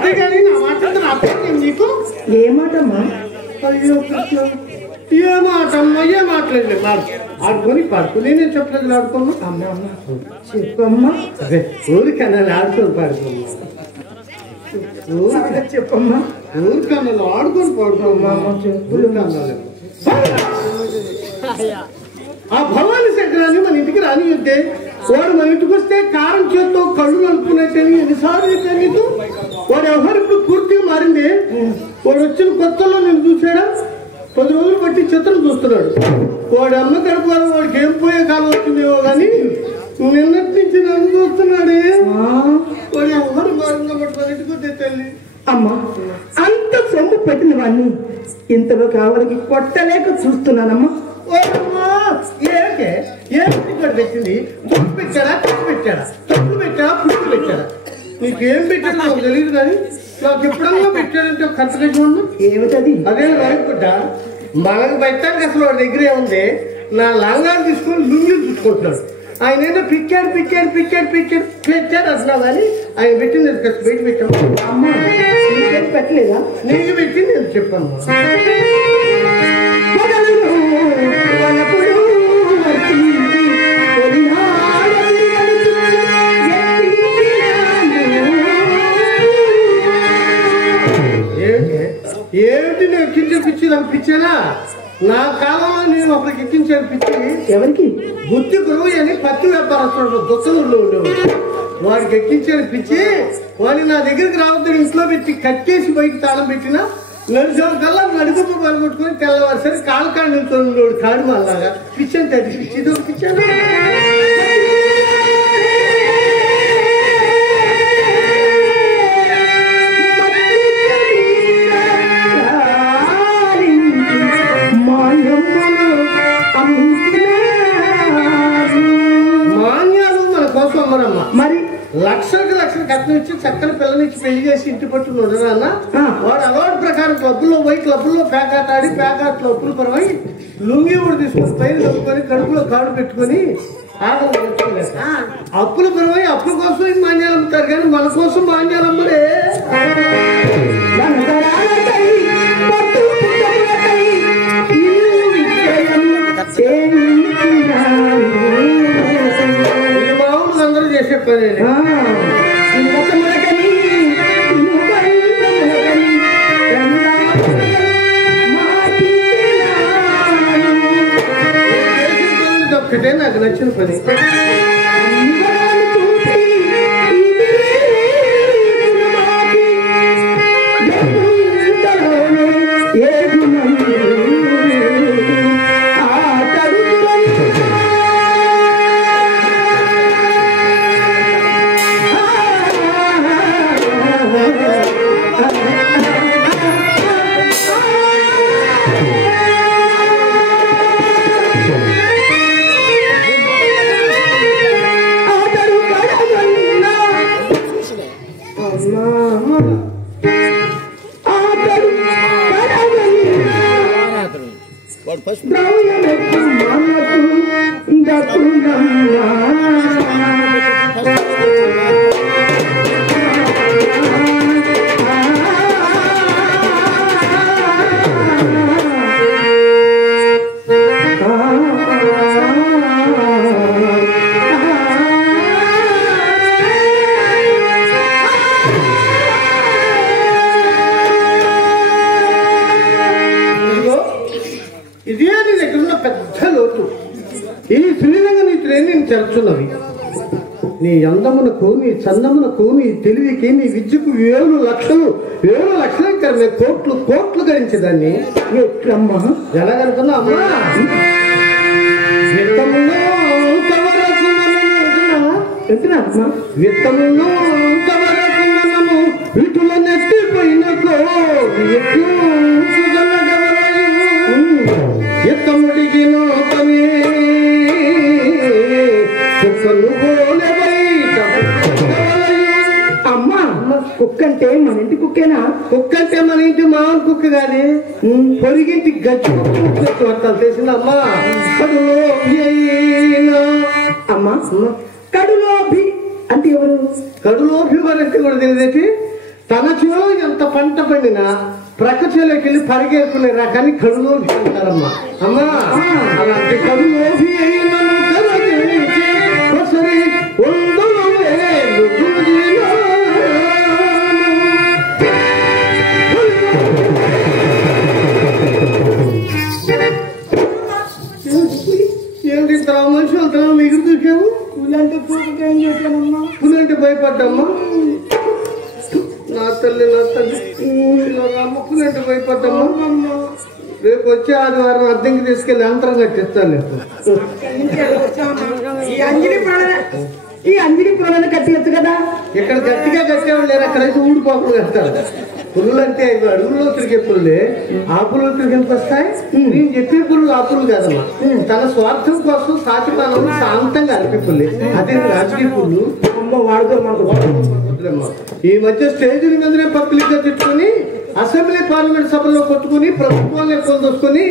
మాటే కానీ నా మాట నీకు ఏ మాటమ్మా? అయ్యో కృష్ణ ఏ మాట అమ్మా ఏ మాట్లాడలే ఆడుకొని పాడుకో నేనేం చెప్పలేదు ఆడుకోమ్మా అమ్మ అమ్మ చెప్పమ్మా. అదే ఊరికన్నా ఆడుకొని పాడుకోమ్మా చెప్పమ్మా. ఊరికన్నా ఆడుకొని పాడుకోమ్మా ఊరికన్నా ఆ భవానీ శంకరాన్ని మన ఇంటికి రానియొద్దే వాడు మన ఇంటికి వస్తే కారం చేత్తో కళ్ళు నలుపుకున్నట్టని ఎన్నిసార్లు చెప్పాను నీకు వాడు ఎవరు ఇప్పుడు పూర్తిగా మారింది వాడు వచ్చిన కొత్తలో నేను చూసాడా 10 రోజులు బట్టి చిత్రం చూస్తున్నాడు వాడి అమ్మ కడుపు వాడికి ఏం పోయే కాలం వచ్చిందేమో కానీ నిన్నటి నుంచి నన్ను చూస్తున్నాడే వాడు ఎవరు మారిందో బట్టి మన ఇంటికి వస్తే తల్లి అమ్మా అంత సొమ్ము పెట్టిన వాడిని ఇంతలో కావాలకి కొట్టలేక చూస్తున్నానమ్మా. పెట్టింది బొట్టు పెట్టాడా కట్టు పెట్టాడా తొట్టు పెట్టాడా పుట్టు పెట్టాడా నీకేం పెట్టాడు నాకు తెలియదు కానీ నాకు ఎప్పుడన్నా పెట్టాడంటే ఖర్చు పెట్టుకున్నా ఏమిటది? అదే రాయకుట్ట మనకు పెట్టాక అసలు వాడి దగ్గర ఏముంది నా లంగాలు తీసుకొని లుంగి చూసుకుంటున్నాడు ఆయన ఏంటో పెట్టాడు అసలు అని ఆయన పెట్టింది బయట పెట్టాము అమ్మా పెట్టలేదా? నీకు పెట్టింది నేను చెప్పాను ఏమిటి నేను ఎక్కించే పిచ్చి నాకు పిచ్చేనా నా కాలంలో నేను ఒకరికి ఎక్కించాను పిచ్చి ఎవరికి? బుద్ధి గురువు అని పత్తి వ్యాపారస్తుడు దుత్తలూరులో ఉండేవాడు వాడికి ఎక్కించాను పిచ్చి వాడిని నా దగ్గరికి రావద్దని ఇంట్లో పెట్టి కట్టేసి బయట తాళం పెట్టినా నడిచేవాళ్ళకల్లా నడుపు పలుకొట్టుకుని తెల్లవారుసరి కాళ్ళకాడు నిలుచున్నాడు కాడు మళ్ళాగా పిచ్చి అంటే అది పిచ్చి ఇది ఒక పిచ్చాను మాన్యాలు మన కోసం అమ్మరమ్మ మరి లక్షలకు కట్నం ఇచ్చి చక్కని పిల్లనిచ్చి పెళ్లి చేసి ఇంటి పట్టుకున్నాడు నాన్న వాడు అలవాటు ప్రకారం క్లబ్బుల్లో పోయి క్లబ్బుల్లో పేకాట ఆడి పేకాట్లో అప్పులు పరమై లుంగి కూడా తీసుకొని పైన కప్పుకొని కడుపులో కాడు పెట్టుకొని అప్పుల పరమై అప్పుల కోసం మాన్యాలు అమ్ముతారు కానీ మన కోసం మాన్యాలు అమ్మరే మామూలు అందరూ చేసే పని ఒక్కటే నాకు నచ్చిన పని ఇదే నీ దగ్గర ఉన్న పెద్ద లోటు ఈ శ్రీరంగ నీ ట్రైనింగ్ జరుగుతున్నవి నీ అందమునకు నీ చందమునకు నీ తెలివికి నీ విద్యకు 7 లక్షలు ఇక్కడ కోట్లు గడించేదాన్ని ఎట్లమ్మా? ఎలాగనుకున్నా అమ్మా విత్తములో వీటిలో నెట్టిపోయినట్లు ఎత్తముడికి నోపని అమ్మా కుక్క అంటే మన ఇంటి కుక్కేనా? కుక్క అంటే మన ఇంటి మామూలు కుక్క కాదు పొరిగింటి గచ్చి కుక్క తెలిసింది అమ్మా అమ్మా కడులోభి అంటే ఎవరు? కడులోభి వారంటే కూడా తెలియదేటి తన చేలో ఎంత పంట పండినా ప్రక్క చేలోకి వెళ్ళి పరిగెత్తుకునే రకాన్ని కడులోభి అంటారమ్మా. అమ్మా అలాంటి కడులోభి ఏంటి మనిషి వెళ్తున్నావు ఎగురు దూకావు? పులంటే పూజకి ఏం చేశానమ్మా? పులంటే భయపడ్డామ్మా. నా తల్లి అమ్మ పులంటే భయపడ్డామ్మా. రేపు వచ్చే ఆదివారం అద్దెంకి తీసుకెళ్లి అంతరం కట్టిస్తాను. ఈ అంజలి పురాణాన్ని కట్టియచ్చు కదా. ఇక్కడ గట్టిగా కట్టేవాళ్ళు లేరు, అక్కడైతే ఊడిపోకుండా కడతారు. పుల్లు అంటే 5 అడుగుల్లో తిరిగే పుల్లే. ఆ పుల్లు తిరిగి ఎంత వస్తాయి? నేను చెప్పే పుల్లు ఆ పుల్లు కాదమ్మా. తన స్వార్థం కోసం సాటిపాలను శాంతంగా అరిపే పుల్లి. అదే రాజకీయ పుల్లు వాడుకో మనకు. ఈ మధ్య స్టేజీల మీదనే పబ్లిక్ గా తిట్టుకుని అసెంబ్లీ పార్లమెంట్ సభల్లో కొట్టుకుని ప్రభుత్వాన్ని పొందొచ్చుకొని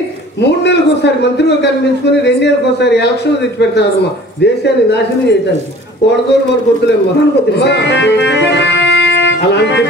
3 నెలలకు ఒకసారి మంత్రిగా కనిపించుకుని 2 నెలలకు ఒకసారి ఎలక్షన్లు తెచ్చి పెడతారమ్మా దేశాన్ని నాశనం చేయడానికి. ఓడదోలు మన కొద్దులేమ్మా. అలాంటి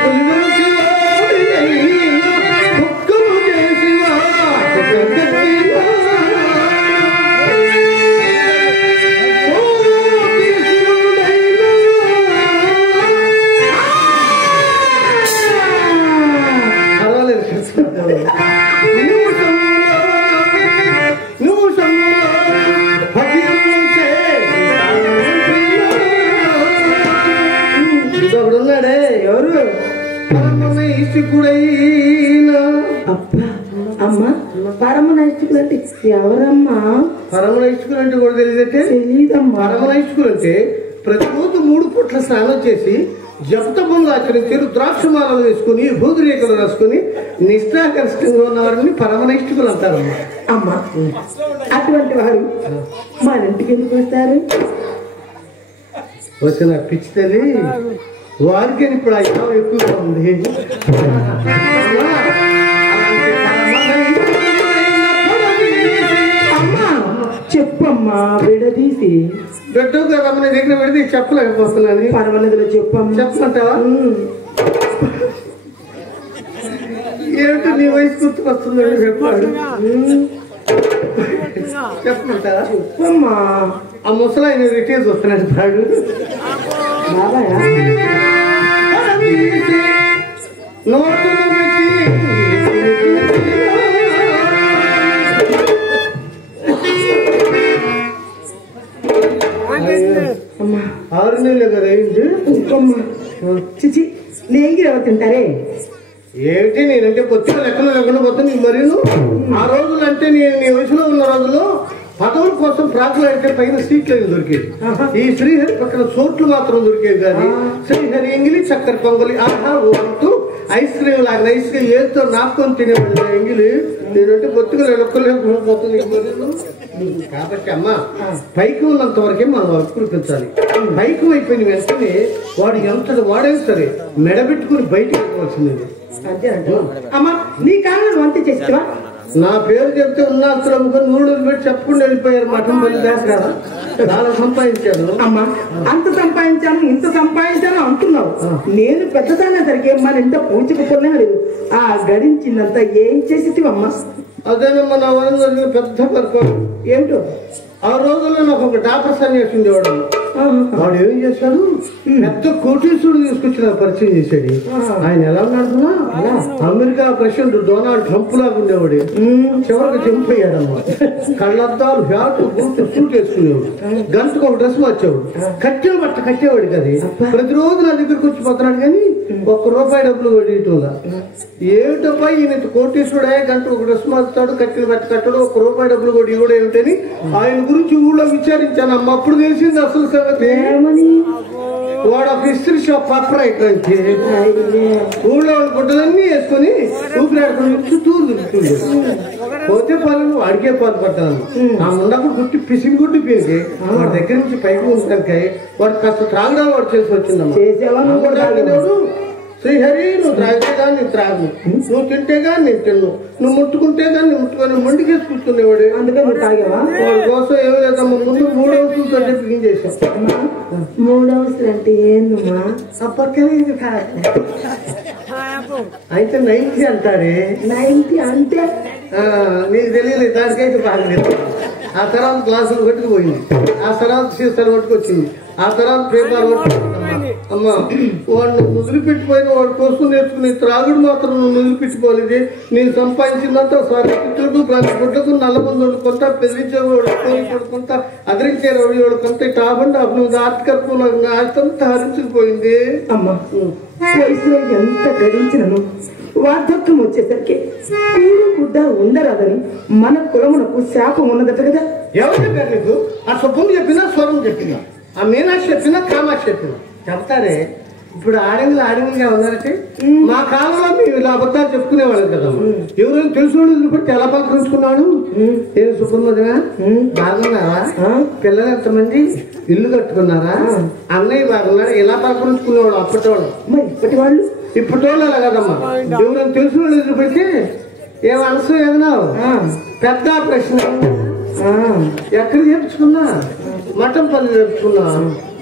ఉన్నాడే ఎవరు? అమ్మా పరమనైష్ఠులు అంటే ఎవరమ్మా? పరమనైష్ఠులు అంటే కూడా తెలియదంటే తెలీదమ్మా. పరమనైష్ఠులు అంటే ప్రతిరోజు 3 పూట్ల స్నానం చేసి జపతపంగా ఆచరించి రుద్రాక్షమాలను వేసుకుని భూదిరేఖలు రాసుకుని నిష్ఠాకరిష్టంగా ఉన్నవారిని పరమనైష్ఠులు అంటారమ్మా. అమ్మా అటువంటి వారు మన ఇంటికి ఎందుకు వస్తారు? వచ్చిన పిచ్చి తల్లి వారికి ఇప్పుడు ఆ యుద్ధం ఎక్కువగా ఉంది. అమ్మా చెప్పమ్మా విడదీసి. పెట్టు కదమ్మ నీ దగ్గర పెడితే చెప్పలేకపోతున్నాను. పర్వాలేదులో చెప్పమ్మా. చెప్పమంటావా? ఏమిటి నీ వయసు గుర్తుకొస్తుందని చెప్పాడు. చెప్పమంటావా? చెప్పమ్మా. ఆ ముసలాయన రిటైర్స్ వస్తున్నాడు పాడు. బాబాయ్ నోటును అమ్మా 6 నెలలు కదా అయింది. చిచి నేంగి ఎవరు తింటారే? ఏమిటి నేనంటే కొద్దిగా లెక్కలు లేకుండా పోతే నీ మరి ఆ రోజులు అంటే నీ వయసులో ఉన్న రోజుల్లో పదవుల కోసం ప్రాకులు అయితే పైన సీట్లు అయితే దొరికేది. ఈ శ్రీహరి పక్కన చోట్లు మాత్రం దొరికేది కానీ శ్రీహరి ఎంగిలి చక్కెర పొంగలి ఆహా అంటూ ఐస్ క్రీమ్ లాగా ఐస్ క్రీమ్ ఏదో నాపుకొని తినేవాళ్ళు ఎంగిలి. నేనంటే కొద్దిగా లెక్కలేకపోతుంది. కాబట్టి అమ్మ పైకి ఉన్నంత వరకే మనం వర్క్ కురిపించాలి. పైకి అయిపోయిన వెంటనే వాడు ఎంతటి వాడైనా సరే మెడబెట్టుకుని బయటకు వెళ్ళవలసింది. అంతేనంట. అమ్మా నీ కారణం వంట చేస్తావా? నా పేరు చెప్తే ఉన్నాస్తులు అమ్ముకొని 3 పెట్టి చెప్పుకుంటూ వెళ్ళిపోయారు. మఠం పని దాకా కదా చాలా సంపాదించాను. అమ్మా అంత సంపాదించాను ఇంత సంపాదించాను అంటున్నావు. నేను పెద్దదాన్ని సరికి మన ఇంత పూజకుపోలే లేదు. ఆ గడించిందంతా ఏం చేసేటివమ్మా? అదేనమ్మా నా వరం జరిగిన పెద్ద పర్పం. ఏమిటో ఆ రోజుల్లో నాకు ఒక డాక్టర్ సన్యాసి ఉండేవాడు. వాడు ఏం చేశాడు? పెద్ద కోటీశ్వరుడు తీసుకొచ్చి నాకు పరిచయం చేశాడు. ఆయన ఎలా ఉన్నాడున్నా అమెరికా ప్రెసిడెంట్ డొనాల్డ్ ట్రంప్ లాగా ఉండేవాడు. చివరికి చంపోయాడమ్మా. కళ్ళద్దాలు బ్యాట్ బూట్ సూట్ వేసుకునేవాడు. గంటకు ఒక డ్రెస్ మార్చేవాడు. కట్టిన బట్ట కట్టేవాడు కదా. ప్రతిరోజు నా దగ్గరికి వచ్చి పోతున్నాడు కానీ ₹1 డబ్బులు కొట్టేయటంలా. ఏమిటబ్బా ఈయన కోటీశ్వరుడే గంటకు ఒక డ్రెస్ మార్చుతాడు, కట్టిన బట్ట కట్టడు, ₹1 డబ్బులు కొట్టి కూడా ఏమిటని ఆయన గురించి ఊళ్ళో విచారించాను అమ్మ. అప్పుడు తెలిసింది అసలు సంగతి. వాడు ఒక ఇస్త్రీ షాప్ పప్పరైట్ నుంచి ఊళ్ళో గుడ్డలన్నీ వేసుకొని ఊపిరాడుకుని చుట్టూరు తిరుగుతుంది. పోతే పనులు వాడికే బాధపడ్డాను. ఆ ముండకు గుట్టి పిసిని గుడ్డి పీకి వాడి దగ్గర నుంచి పైకి ఉంటానికి వాడు కాస్త త్రాగడా వాడు చేసి వచ్చిందమ్మా. శ్రీహరి నువ్వు త్రాగితే కానీ నేను త్రాగు, నువ్వు తింటే కానీ నేను తిన్ను, నువ్వు ముట్టుకుంటే కానీ నేను ముట్టుకొని మొండికేసి కూర్చునేవాడు. అందుకే నువ్వు తాగావా? వాడి కోసం ఏమి లేదమ్మా. ముందు 3 అవసరాలతో చెప్పి ఏం చేశాం. 3 అవసరం అంటే ఏందమ్మా? ఆ పక్కనే అయితే 90 అంటారే. 90 అంటే నీకు తెలియలేదు, దానికైతే బాగా తెలియదు. ఆ తర్వాత గ్లాసులు కొట్టుకుపోయింది, ఆ తర్వాత సీసాలు కొట్టుకొచ్చింది, ఆ తర్వాత పేపర్ కొట్టుకుంటున్నా. అమ్మా వాడిని వదిలిపెట్టిపోయిన వాడి కోసం నేర్చుకుని త్రాగుడు మాత్రం నువ్వు వదిలిపెట్టుకోలేదు. నేను సంపాదించిందంతా స్వాతంత్రుడు ప్రతి గుడ్డకు నల్లబంది కొడుకుంటా, పెళ్లించేవాడు కోరి కొడుకుంటా, అదరించేవాడు కొంత టాబండి నువ్వు ఆర్థికత్వం ఆస్తంతా హరించుకుపోయింది. అమ్మా వయసులో ఎంత గడించినను వార్ధక్యం వచ్చేసరికి కూడు గుడ్డ ఉండరాదని మన కులమునకు శాపం ఉన్నదట కదా. ఎవరు చెప్పారు నీకు? ఆ శుభం చెప్పినా స్వరం చెప్పినా, ఆ మీనాక్షి చెప్పినా కామాక్షి చెప్పినా చెప్తారే. ఇప్పుడు ఆడంగులుగా ఉన్నారంటే మా కాలంలో మేము ఇలా అబద్ధాలు చెప్పుకునేవాళ్ళం కదా. ఎవరైనా తెలుసు బట్టి ఎలా పలకరించుకున్నాడు. ఏం శుభ్రమదినా బాగున్నారా? పిల్లలు ఎంతమంది? ఇల్లు కట్టుకున్నారా? అన్నయ్య బాగున్నారా? ఇలా పలకరించుకునేవాడు అప్పటి వాళ్ళు. మరి ఇప్పటి వాళ్ళు ఇప్పటి వాళ్ళు అలా కదమ్మా. ఎవరైనా తెలుసు వాళ్ళు ఎదురు పెడితే ఏం అనసు ఏదన్నావు పెద్ద ప్రశ్న. ఎక్కడ చేర్చుకున్నా మఠం పని చేర్చుకున్నా.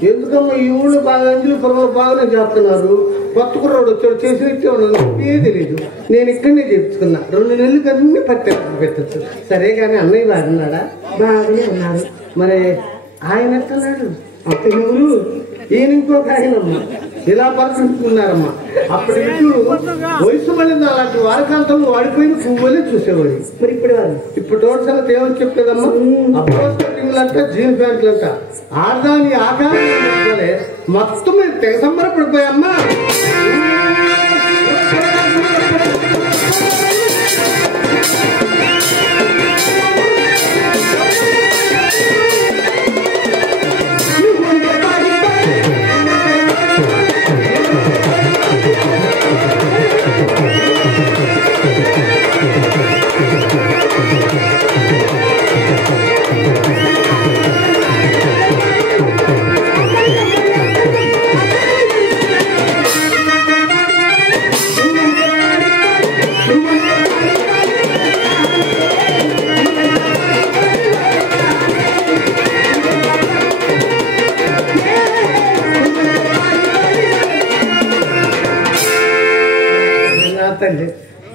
ఎందుకమ్మా ఈ ఊళ్ళో బాగా అంజలి పొరలు బాగానే చేస్తున్నారు. కొత్త కుర్రోడు వచ్చాడు చేసినట్టే ఉండదు, ఏ తెలియదు. నేను ఇక్కడనే చేర్చుకున్నా. 2 నెలలు కన్నీ పెట్టచ్చు. సరే కానీ అన్నయ్య బాగున్నాడా? బాగానే ఉన్నారు. మరి ఆయన ఎట్టున్నాడు? అతను ఎవరు? ఈయన ఇంకొక ఆయనమ్మా. ఇలా పలుకుంటున్నారమ్మా. అప్పటి వయసు మళ్ళీ అలాంటి వారకాంతంలో వాడిపోయిన పువ్వులే చూసేవాడు. మరి ఇప్పుడు ఇప్పుడు రోడ్ సంగతి ఏమని చెప్పలేదమ్మా. అప్రోస్టింగ్లంట, జీన్ ప్యాంట్లంట, ఆడదాని ఆకారాలే మొత్తం తెగ సంబరపడిపోయామ్మా.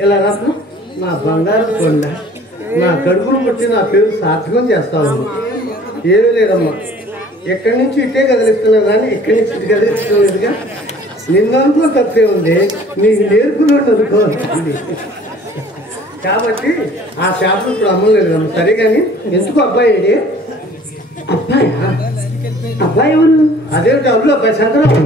ఇలా రత్నం నా బంగారు కొండ, నా కడుపును పుట్టి నా పేరు సార్థకం చేస్తాను. ఏమీ లేదమ్మా. ఎక్కడి నుంచి ఇట్టే కదిలిస్తున్నా కానీ ఇక్కడి నుంచి ఇటు కదిలిస్తలేదుగా. నిన్ను అనుకో తప్పే ఉంది, నీకు నేర్పులోకి అనుకోవాలి కాబట్టి ఆ శాపం ఇప్పుడు అమ్మలేదు. సరే కానీ ఎందుకు అబ్బాయి? అబ్బాయి అబ్బాయి ఎవరు? అదేమిటి అల్లు అబ్బాయి సంక్రాంతి.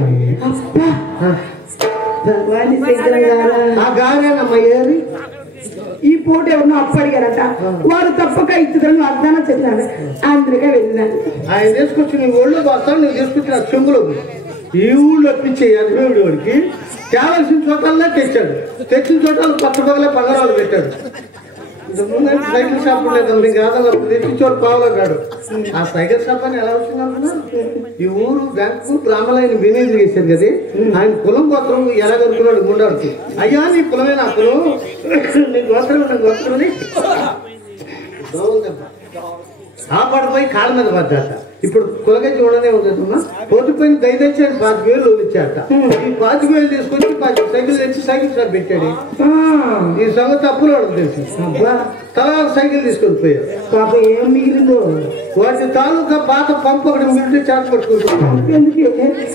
ఈ పూట ఎవరినో అప్పడిగారట. వారు తప్పక ఇచ్చుదని వాగ్దానం చెప్పినాడు. అందుకే వెళ్ళినాడు. ఆయన తీసుకొచ్చి నీ ఊళ్ళో వస్తాను, నువ్వు తీసుకొచ్చి నా చెంబులో ఈ ఊళ్ళో పిచ్చే అభిమేవుడి వాడికి కావాల్సిన చోటల్లా తెచ్చాడు. తెచ్చిన చోటలు పక్క పగలే పగరాలు పెట్టాడు. సైకిల్ షాప్ లేదు, నీకు రాదన్నప్పుడు తెచ్చించోడు పావులో కాడు. ఆ సైకిల్ షాప్ అని ఎలా వచ్చిందనుకున్నా? ఈ ఊరు బ్యాంకు బ్రాహ్మణులు మేనేజ్ చేశారు కదా. ఆయన కులం గోత్రం ఎలా కనుక్కున్నాడు గుండాడుతూ. అయ్యా నీ కులమే నా కులం, నీ గోత్రం నా గోత్రమని ఆ పడిపోయి కాళ్ళ మీద పడ్డాట. ఇప్పుడు కులగా చూడనే ఉందమ్మా. పోతుపోయిన దయదచ్చాడు 5,000 ఇచ్చాట. ఈ 5,000 తీసుకొచ్చి సైకిల్ తెచ్చి సైకిల్ షాప్ పెట్టాడు. ఈ సంగతి అప్పులు వాడు తెలిసి తలా సైకిల్ తీసుకొని పోయాడు. పాప ఏం మిగిలిందో వాటి తాలూకా పాత పంపు ఒకటి మిగిలితే చేత పట్టుకుంటున్నాడు.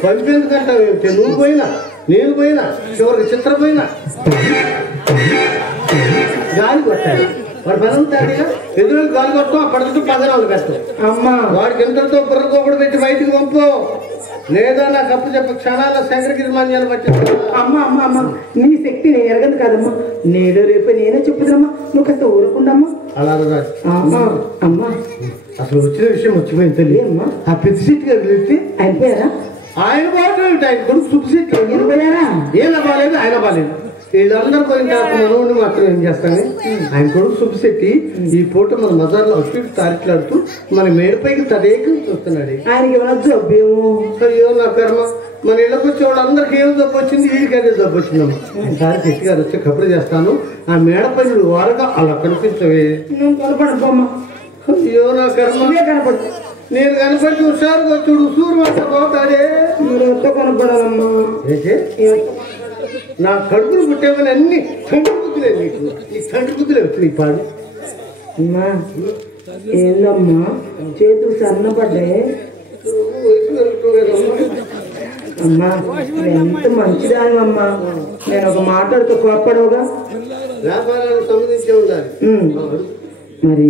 పంపేందుకంటే నువ్వు పోయినా నేను పోయినా చివరికి చిత్ర పోయినా గాలి కొట్టాడు. వాడు పదం తాడిగా ఎదురు గాలి కొట్టం, ఆ పడుతూ పగరాలు పెట్టు. అమ్మా వాడికి ఎంతతో బుర్రకోకడు పెట్టి బయటికి పంపు, లేదా నాకు అప్పు చెప్ప క్షణాల శంకరగిరి మాన్యాలు పట్టి. అమ్మ అమ్మ అమ్మ నీ శక్తి నేను ఎరగదు కాదమ్మా. నేడు రేపు నేనే చెప్పుదమ్మా, నువ్వు కాస్త ఊరుకుండమ్మా. అలా అమ్మా అసలు వచ్చిన విషయం వచ్చిపోయింది తల్లి. అమ్మా ఆ పెద్ద సీట్ గారు వెళ్తే ఆయన పోయారా? ఆయన బాగుంటుంది. ఆయన కొడుకు శుభ సీట్ పోయారా? ఏనా బాగాలేదు, ఆయన బాగాలేదు. వీళ్ళందరూ పోయిన తర్వాత మనోడిని మాత్రం ఏం చేస్తాను. ఆయన కొడుకు శుభశెట్టి ఈ పూట మన మజార్లో అటు తారిట్లాడుతూ మన మేడపైకి తదేకం చూస్తున్నాడు. ఆయనకి ఏమైనా జబ్బేమో? అయ్యో నా కర్మ. మన ఇళ్ళకి వచ్చే వాళ్ళందరికీ ఏం జబ్బు వచ్చింది, వీడికి అదే జబ్బు వచ్చిందమ్మా. ఈసారి శెట్టి గారు వచ్చి కబురు చేస్తాను. ఆ మేడపై నువ్వు వారగా అలా కనిపించవే. నువ్వు కనపడమ్మా. అయ్యో నా కర్మ. కనపడు. నేను కనపడి హుషారుగా చూడు, సూరు మాట పోతాడే. మీరు ఎంత కనపడాలమ్మా? ఏంటి నా కడుపును పుట్టేమని అన్ని తండ్రి బుద్ధులే నీకు. ఈ తండ్రి బుద్ధులే వచ్చి నీ పాడు. అమ్మా ఏందమ్మా చేతులు సన్నపడ్డాయి. అమ్మా ఎంత మంచిదానివమ్మా. నేను ఒక మాట్లాడుతూ కోప్పడవుగా. వ్యాపారానికి సంబంధించి ఉండాలి. మరి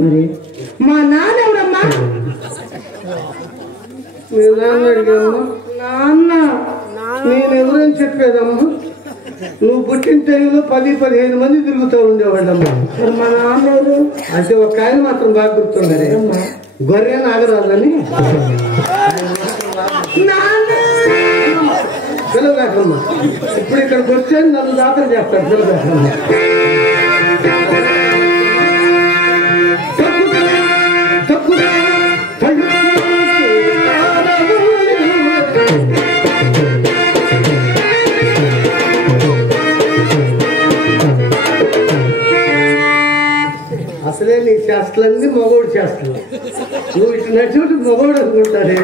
మరి మా నాన్న ఎవడమ్మా? మీ నాన్న అడిగామ్మా. నాన్న నేను ఎవరని చెప్పేదమ్మా? నువ్వు పుట్టిన టైంలో 10-15 మంది తిరుగుతూ ఉండేవాళ్ళమ్మా. మా నాన్న ఎవరు అంటే ఒక ఆయన మాత్రం బాగా గుర్తుండే, గొర్రె నాగరాజని. పిల్లగాకమ్మా ఇప్పుడు ఇక్కడికి వచ్చే నన్ను దాఖలు చేస్తాడు. పిల్లగాకమ్మా అసలే నీ చేష్టలన్నీ మగోడు చేస్తావు. నువ్వు ఇటు నచ్చినట్టు మగోడు అనుకుంటారే.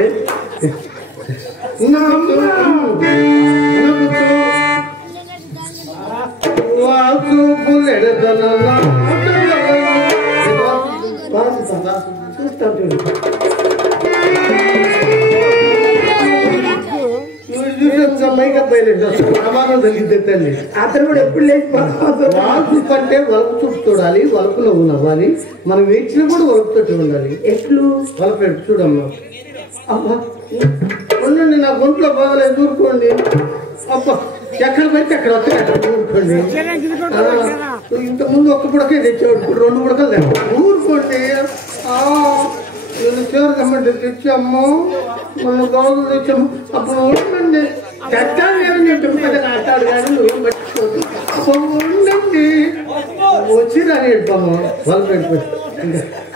చూస్తాను చూడు. ప్రమాదం తగ్గితే తల్లి. అతను కూడా ఎప్పుడు లేచి వాల్పు కంటే వలపు చూపు చూడాలి, వలపులో నవ్వాలి. మనం వేచిన కూడా వలపుతోటి ఉండాలి. ఎట్లు వలపు ఎట్టు చూడమ్మా. అబ్బా ఉండండి, నా ఒంట్లో బాగలేదు ఊరుకోండి. అబ్బా ఎక్కడ పడితే అక్కడ వస్తే అక్కడ ఊరుకోండి. ఇంతకుముందు ఒక్క పుడకే తెచ్చేవాడు, ఇప్పుడు 2 పుడకలు తెచ్చాడు. ఊరుకోండి. నేను చేరుకమ్మంటే తెచ్చాము, మనం గౌరవం తెచ్చాము. అప్పుడు ఉండండి, చట్టాలు ఏమని చెప్పి ఆటాడు కానీ నువ్వేం పట్టించుకోదు. ఉండండి వచ్చి రాని వెళ్ళిపోము. వలపు వెళ్ళిపోయి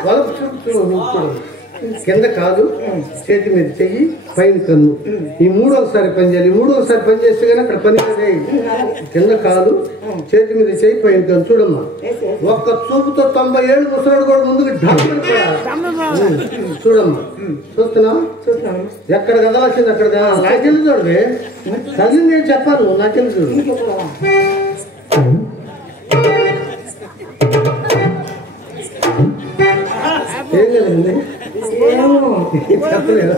వలపు చూపు కింద కాదు, చేతి మీద చెయ్యి, పైన కన్ను. ఈ 3వసారి పని చేయాలి. 3వసారి పని చేస్తే కానీ అక్కడ పని కింద కాదు, చేతి మీద చెయ్యి, పైన కన్ను. చూడమ్మా, ఒక్క చూపుతో 90 ఏళ్ళు ముసలాడు కూడా ముందుకు చూడమ్మా. చూస్తున్నావు? ఎక్కడ కదలాల్సింది అక్కడ నాకు తెలుసు. చూడండి తల్లి నేను చెప్పాను, నాకు తెలుసు. ఏం కదండి చెప్పలేదు.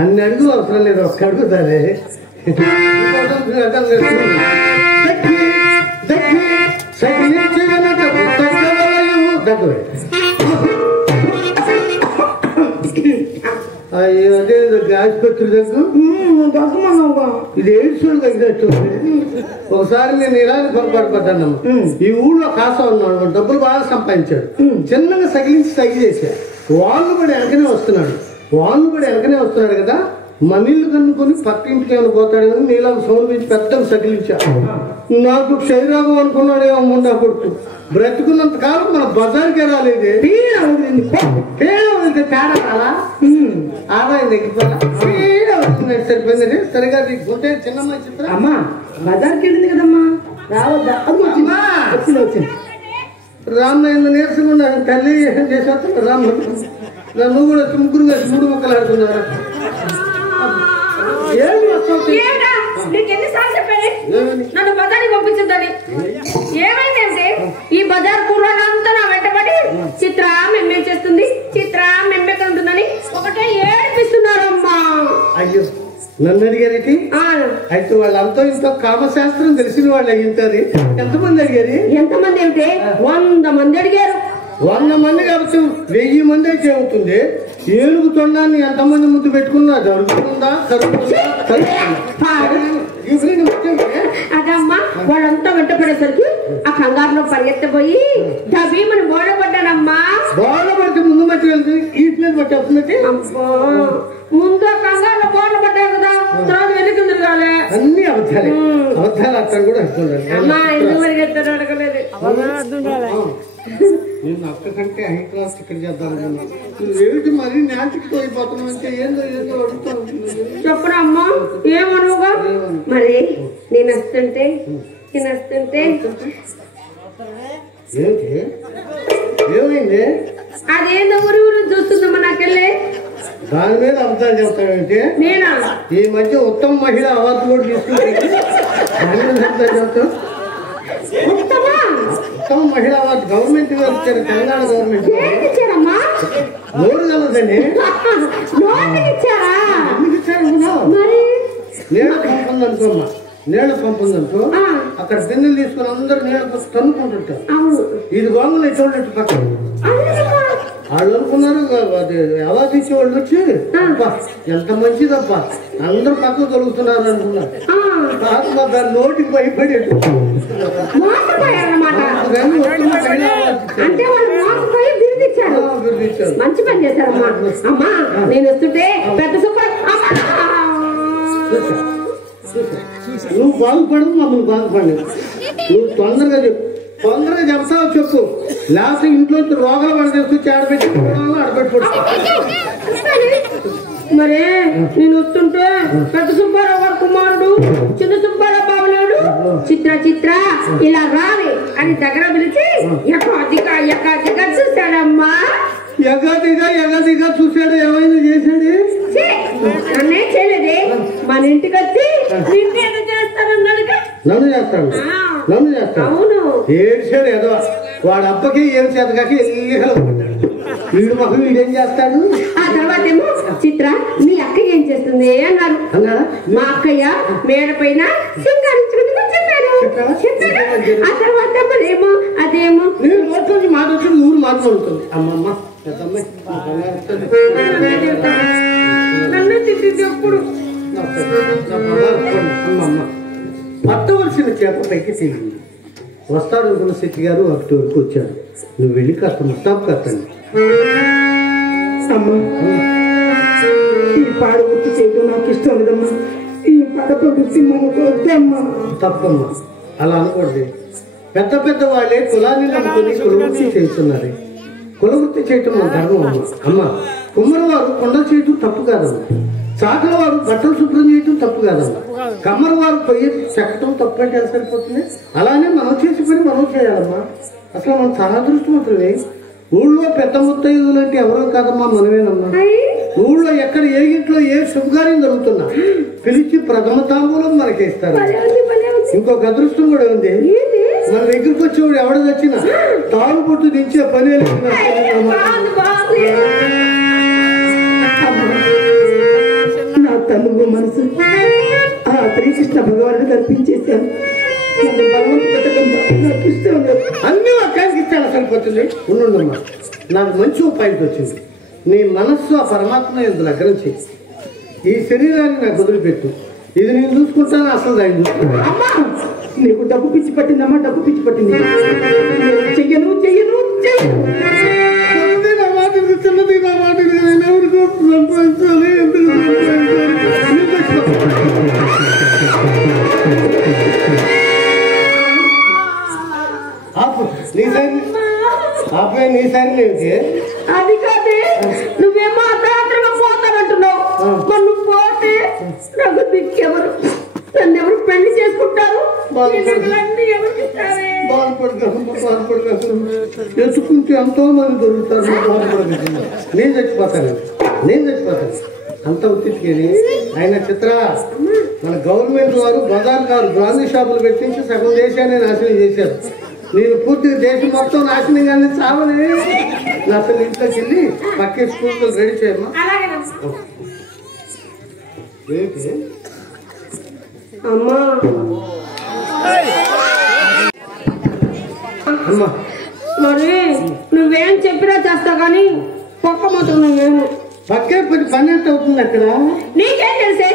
అన్ని అడుగు అవసరం లేదు, ఒక్క అడుగుతారే. అయ్యో అదే ఆసుపత్రి దగ్గర ఇది ఎయిడ్స్ తగ్గినట్టు. ఒకసారి నేను ఇలాగే పొరపాటుపడ్డాను. ఈ ఊళ్ళో కాసా ఉన్నాడు, డబ్బులు బాగా సంపాదించాడు. చిన్నగా సగిలించి తగ్గిచేసాడు. వాళ్ళు కూడా వెనకనే వస్తున్నాడు కదా. మనీళ్ళు కనుక్కొని పక్కింటికి ఏమైనా పోతాడని నీళ్ళ సౌండ్ నుంచి పెద్దగా సగిలించాడు. నాకు క్షయరాగం అనుకున్నాడేమో ముందా కొడుకు. బ్రతుకున్నంత కాలం మన బజార్కే రాలేదే. పేడ వదిలితే తేడా రాలా, ఆదాయం తగ్గిపోతా. పేడ వదిలినట్టు సరిపోయింది. సరిగా గుంటే చిన్నమ్మ చిత్ర అమ్మా బజార్కి వెళ్ళింది కదమ్మా, రావద్దా? వచ్చింది. రామ్నాయన నీరసంగా ఉన్నాడు. తల్లి ఏం చేసేస్తా రామ్, నువ్వు కూడా వచ్చి 3 కలిసి 3 ముక్కలు ఆడుతున్నారు. నన్ను బజార్కి పంపించద్దని. ఏమైందంటే ఈ బజార్ కూరలంతా నా వెంటబడి చిత్ర మెమ్మే చేస్తుంది, చిత్ర మెమ్మెక్కడ ఉంటుందని ఒకటే ఏడిపిస్తున్నారమ్మా. అయ్యో నన్ను అడిగారేటి? అయితే వాళ్ళంతా ఇంత కామశాస్త్రం తెలిసిన వాళ్ళు అయ్యింటారు. ఎంతమంది అడిగారు? ఎంతమంది అంటే 100 మంది అడిగారు. 100 మంది కాబట్టి 1000 మంది అయితే అవుతుంది. ఏనుగు తొండాన్ని ఎంతమంది ముందు పెట్టుకున్నా జరుగుతుందా? అదమ్మా వాళ్ళంతా వెంట పడేసరికి ఆ కంగారులో పరిగెత్తపోయి డబీమని బోడపడ్డానమ్మా. బోడపడితే ముందు మట్టి వెళ్తుంది, ఈ మీద పట్టి వస్తున్నట్టు. ముందు ఆ కంగారులో బోడపడ్డాను కదా, తర్వాత వెనక్కి తిరగాలి. అన్ని అబద్ధాలు అర్థం కూడా వస్తున్నాడు. అమ్మా ఎందుకు పరిగెత్తాడు అడగలేదు. నేను అక్క కంటే హై క్లాస్ ఇక్కడ చేద్దాం. ఏమిటి మరి నాటికి అయిపోతున్నావు అంటే ఏందో అడుగుతాను. చెప్పరా అమ్మా, ఏమనుగా మరి నేను వస్తుంటే ఏంటి ఏమైంది? అదేందో ఊరి ఊరు చూస్తుందమ్మా నాకెళ్ళి. దాని మీద అబద్ధాలు చెప్తాడంటే నేనా ఈ మధ్య ఉత్తమ మహిళ అవార్డు కూడా తీసుకుంటే దాని మీద అబద్ధాలు చెప్తావు. ఉత్తమ మహిళా అవార్డు గవర్నమెంట్ గారు ఇచ్చారు, తెలంగాణ గవర్నమెంట్. నోరు కలదండి. ఎందుకు ఇచ్చారు? నీళ్ళ పంపుందనుకోమ్మా, నీళ్ళ పంపుందనుకో అక్కడ బిందెలు తీసుకుని అందరు నీళ్ళ తన్నుకుంటుంటారు. ఇది గోంగలు ఇచ్చేవాళ్ళు పక్కన వాళ్ళు అనుకున్నారు అవార్డు ఇచ్చేవాళ్ళు వచ్చి ఎంత మంచిదబ్బా అందరూ పక్కన దొరుకుతున్నారు అనుకున్నారు. దాని నోటికి భయపడి మంచి పని చేశారమ్మా. అమ్మా నేను వస్తుంటే పెద్ద నువ్వు బాగుపడవు, మమ్మల్ని బాగుపడలేదు. నువ్వు తొందరగా చెప్తావు చెప్పు, లేకపోతే ఇంట్లో రోగాలు పడి తీసుకొచ్చి ఆడబెట్టి ఆడబెట్టుకుంటా. మరే నేను వస్తుంటే పెద్ద సుబ్బారావు గారు కుమారుడు చిన్న సుబ్బారావు బాబులేడు చిత్ర ఇలా రావి అని దగ్గర పిలిచి ఎకాదిగా చూశాడమ్మా. ఎగదిగా చూశాడు. ఏమైనా చేశాడు? నన్నే చేయలేదే. మన ఇంటికి వచ్చి చేస్తానన్నాడు. నన్ను చేస్తాడు. అవును ఏడ్చాడు. ఏదో వాడు అప్పకి ఏం చేత కాక వీడు మాకు వీడేం చేస్తాడు. ఆ తర్వాత ఏమో చిత్ర మీ అక్క ఏం చేస్తుంది అన్నారు. మా అక్కయ్య మేడ పైన సింగారించుకుంటూ చెప్పారు. ఆ తర్వాత మరేమో అదేమో నేను నోట్ నుంచి మాట వచ్చి ఊరు మాట్లాడుతుంది. అమ్మమ్మ నన్ను తిట్టింది ఎప్పుడు. అమ్మమ్మ పట్టవలసిన చేప పైకి తిరిగింది. వస్తాడు అనుకున్న శెట్టి గారు ఒకటి వరకు వచ్చాడు. నువ్వు వెళ్ళి కాస్త ముస్తాబు కట్టండి. అమ్మా ఈ పాడ వృత్తి చేయడం నాకు ఇష్టం లేదమ్మా. ఈ పడప వృత్తి మనకు వద్దమ్మా. తప్పమ్మా, అలా అనకూడదు. పెద్ద వాళ్ళే కులాన్ని నమ్ముకొని కులవృత్తి చేస్తున్నారు. కులవృత్తి చేయటం మన ధర్మం అమ్మ. అమ్మ కుమ్మరి వారు కొండలు చేయటం తప్పు కాదమ్మా. చాకల వారు బట్టలు శుభ్రం చేయటం తప్పు కాదమ్మా. కమ్మరి వారు పొయ్యి చెక్కటం తప్పు అంటే సరిపోతుంది. అలానే మనం చేసి పని మనం చేయాలమ్మా. అసలు మనం చాలా దృష్టిమంతులే. ఊళ్ళో పెద్ద ముత్తైదులు అంటే ఎవరో కాదమ్మా, మనమేనమ్మా. ఊళ్ళో ఎక్కడ ఏ ఇంట్లో ఏ శుభకార్యం జరుగుతున్నా పిలిచి ప్రథమ తాంబూలం మనకి ఇస్తారు. ఇంకొక అదృష్టం కూడా ఉంది. మన దగ్గరికి వచ్చేవాడు ఎవడ వచ్చినా తాను పొట్టు దించే పని. నా తల్లు మనసు ఆ శ్రీకృష్ణ భగవానుడు కల్పించేశాను. నాకు ఇష్టం లేదు. అన్ని ఒక్కరికి ఇచ్చాను సరిపోతుంది. ఉండుండమ్మా, నాకు మంచి ఉపాయం వచ్చింది. నీ మనస్సు ఆ పరమాత్మ ఎందుకు లగ్నం చేయి. ఈ శరీరాన్ని నాకు వదిలిపెట్టు. ఇది నేను చూసుకుంటాను, అసలు దాన్ని చూసుకుంటాను. అమ్మా నీకు డబ్బు పిచ్చి పట్టిందమ్మా, డబ్బు పిచ్చి పట్టింది. చెయ్యను నా మాట చిన్నది, నా మాట ఎవరికో సంపాదించాలి. నీసారి అది కాదే. నువ్వేమో అర్ధరాత్రిగా పోతానంటున్నావు. మరి నువ్వు పోతే నాకు దిక్కెవరు? నన్ను ఎవరు పెళ్లి చేసుకుంటారు? ఎత్తుకుంటే ఎంతో మంది దొరుకుతారు. నేను చచ్చిపోతాను. అంత ఉత్తికేది. ఆయన చిత్ర మన గవర్నమెంట్ వారు బజార్ గారు బ్రాందీ షాపులు పెట్టించి సగం దేశాన్ని నాశనం చేశారు. నేను పూర్తిగా దేశం మొత్తం నాశనం కానీ చావని అసలు ఇంట్లోకి వెళ్ళి పక్కే స్కూల్ రెడీ చేయమ్మా. అమ్మా అమ్మా మరి నువ్వేం చెప్పినా చేస్తా కానీ పక్క మాత్రం నువ్వేమో పక్కే పని ఎంత అవుతుంది అక్కడ. నీకేం తెలిసే?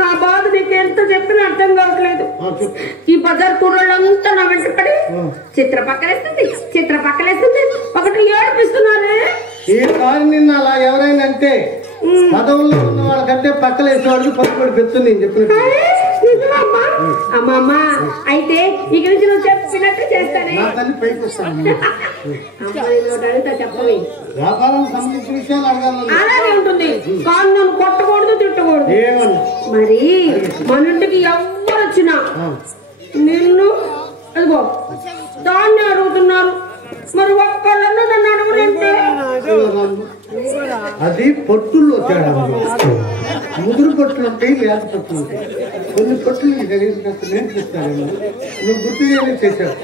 నా బాధ నీకు ఎంత చెప్పినా అర్థం కావట్లేదు. ఈ బజార్ కూరళ్ళంతా నా వెంట పడి చిత్ర పక్కలేస్తుంది ఒకటి ఏడిపిస్తున్నారే. ఈ కారు నిన్న అలా ఎవరైనా అంటే పదవుల్లో ఉన్న వాళ్ళకంటే పక్కలేసే వాళ్ళకి పక్కపడి పెడుతుంది. నేను చెప్పిన అమ్మా అయితే ఇక నుంచి నువ్వు చెప్పినట్టు చేస్తానే. నా తల్లి పైకి వస్తాను. చెప్పవి వ్యాపారం సంబంధించిన విషయాలు అడగాలి. అలాగే ఉంటుంది. కానీ నన్ను కొట్టకూడదు, తిట్టకూడదు. మరి మన ఇంటికి ఎవరు వచ్చినా నిన్ను అదిగో దాన్ని అడుగుతున్నారు. మరి ఒక్కళ్ళను నన్ను అడగలంటే అది పొట్టుల్లో తేడా ముదురు పొట్టులు ఉంటాయి, లేత పొట్టులు ఉంటాయి. కొన్ని పొట్టులు నీ దగ్గర నేర్పిస్తాను. నువ్వు గుర్తు చేశావు.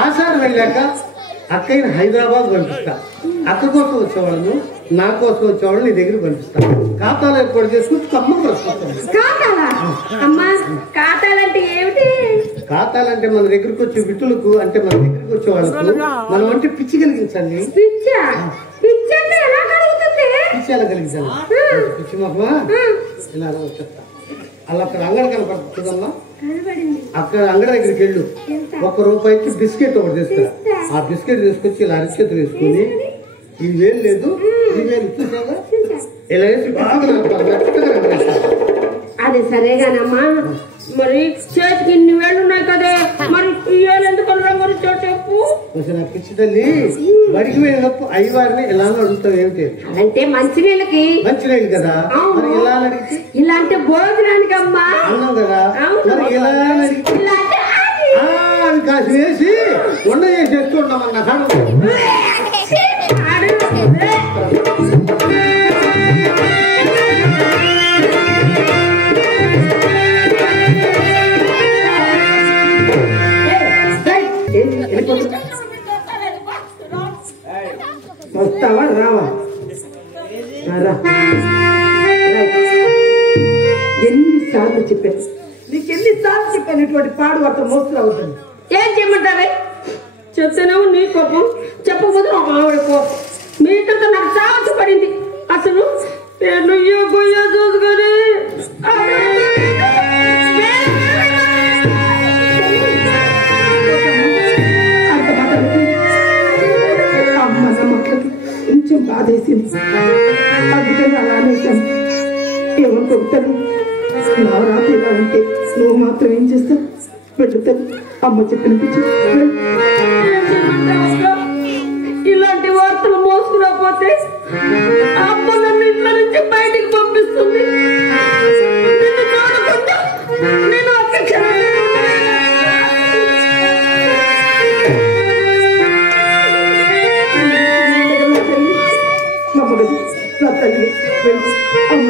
ఆసారం వెళ్ళాక అక్కయ్యని హైదరాబాద్ పంపిస్తా. అక్క కోసం వచ్చేవాళ్ళను, నా కోసం వచ్చేవాళ్ళు నీ దగ్గర పంపిస్తా. ఖాతాలు ఏర్పాటు చేసుకుని కమ్మకు వస్తాను. ఖాతాలంటే ఏమిటి? ఖాతాలంటే మన దగ్గరకు వచ్చే విటులకు, అంటే మన దగ్గరకు వచ్చే వాళ్ళకు మనం అంటే పిచ్చి కలిగించండి. పిచ్చి ఎలా కలిగించాలి? పిచ్చి మొహమా ఇలా చెప్తా. అలా అక్కడ అంగడి కనపడుతుందమ్మా, అక్కడ అంగడి దగ్గరికి వెళ్ళు. ₹1 బిస్కెట్ ఒకటి తీసుకురా. ఆ బిస్కెట్ తీసుకొచ్చి ఇలా అరిచేతులు వేసుకుని, ఈ వేలు లేదు ఈ వేలు చూసాగా ఇలా వేసి బాగా మెత్తగా నమ్మేస్తాను. అది సరేగానమ్మా, మరి చేతికి ఇన్ని వేళ్ళు ఉన్నాయి కదే, మరి ఈ వేలు ఎందుకు రంగు చెప్పు. నాకు పిచ్చి తల్లి, బడికి వెళ్ళినప్పుడు అయ్యవారిని ఇలా అడుగుతావు ఏమిటి అంటే మంచినీళ్ళకి. మంచినీళ్ళు కదా, మరి ఇలా అడిగితే ఇలా అంటే భోజనానికి అమ్మా అన్నాం కదా, మరి ఇలా అడిగితే అవి కాసి వేసి వండ చేసేస్తూ ఉన్నామన్న కాదు. వస్తావా రావా? ఎన్నిసార్లు చెప్పాను నీకు, ఎన్నిసార్లు చెప్పాను ఇటువంటి పాడు వార్త మోస్తులు అవుతుంది. ఏం చేయమంటావే? చెప్తేనేమో నీ కోపం, చెప్పబోదు ఒక ఆవిడ కోపం. మీ ఇద్దరితో నాకు చాచి పడింది. అసలు నేను గొయ్య చూసుకొని కొంచెం బాధేసింది, అందుకని అలా అనేసాను. ఏమనుకుంటాను, నా రాత్రి ఇలా ఉంటే నువ్వు మాత్రం ఏం చేస్తావు? పెట్టుతాను అమ్మ చెప్పిన పిచ్చి. ఇలాంటి వార్తలు మోసుకురాపోతే అమ్మ నన్ను ఇంట్లో నుంచి బయటికి పంపిస్తుంది. నిన్ను చూడకుండా నేను ఒక్క క్షణం నా తల్లి అమ్మ